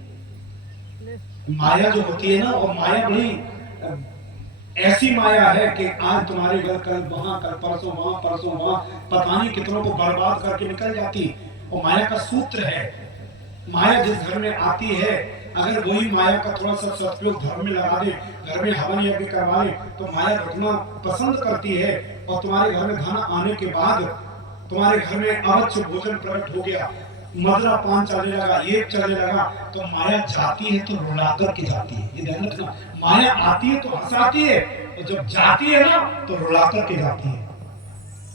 माया जो होती है ना, और माया बड़ी ऐसी माया है कि आज तुम्हारे घर, कल वहां, कल परसों वहां, पता नहीं कितनों को बर्बाद करके निकल जाती। और माया का सूत्र है, माया जिस घर में आती है, अगर वही माया का थोड़ा सा सदुपयोग धर्म में लगा दे, घर में हवन यज्ञ करवा दे, तो माया रुकना पसंद करती है। और तुम्हारे घर में धन आने के बाद तुम्हारे घर में अवश्य भोजन प्रकट हो गया, मदरा पान चलने लगा, एक चलने लगा, तो माया जाती है तो रुला करके जाती है। ये ध्यान रखना, माया आती है तो हंसाती है, और जब जाती है ना तो रुला करके जाती है,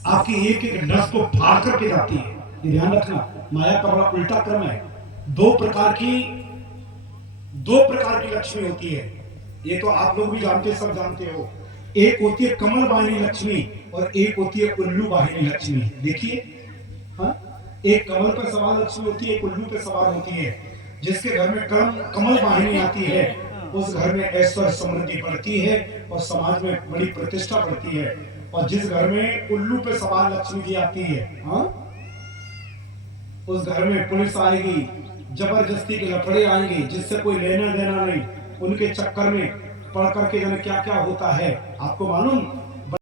आपकी एक एक नस को फाड़ करके जाती है। ये ध्यान रखना, माया का बड़ा उल्टा क्रम है। दो प्रकार की लक्ष्मी होती है, ये तो आप लोग भी जानते, सब जानते हो। एक होती है कमल वाहिनी लक्ष्मी, और एक होती है उल्लू वाहिनी लक्ष्मी। देखिए, हाँ, एक कमल पर सवार लक्ष्मी होती है, एक उल्लू पे सवार होती है। जिसके घर में कमल वाहिनी आती है, उस घर में ऐश्वर्य समृद्धि बढ़ती है और समाज में बड़ी प्रतिष्ठा बढ़ती है। और जिस घर में उल्लू पे सवार लक्ष्मी जी आती है, हाँ, उस घर में पुलिस आएगी, जबरदस्ती के लफड़े आएंगे, जिससे कोई लेना देना नहीं, उनके चक्कर में पढ़ करके जाने क्या क्या होता है। आपको मालूम,